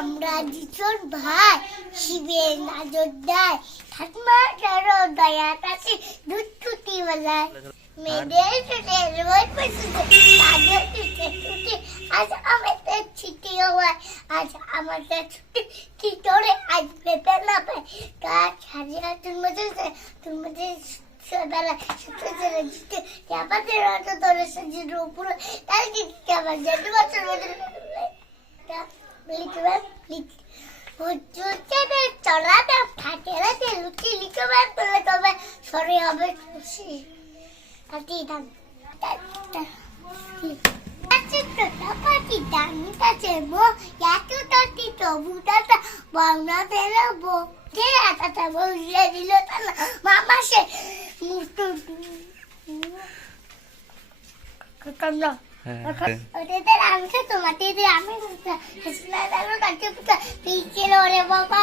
আমরা দুজন ভাই শিবের নজর দেয় ঠাকুমা, তারও দয়া কাছে দুধ ছুটি বেলায় মেয়েদের ছুটে রোজ পশুতে তাদের ছুটে ছুটে আজ আমাদের ছুটি হওয়ায় আজ আমাদের ছুটি কি করে আজ পেতে না পায়। গাছ হারিয়ে তুমি তুমি বেলা ছুটে চলে যেতে আমাদের অটো ধরে সাজির উপরে তাই কি আমার বছর বছর লিখবে, লিখ হুজুরকে চলাতে থাকে লুচি লিখবে, তুলে তবে সরে হবে খুশি। হাতি দাম বাংলা বলে মামা সে ওদের আমি তোমাদের আমি পিছে ওরে বাবা।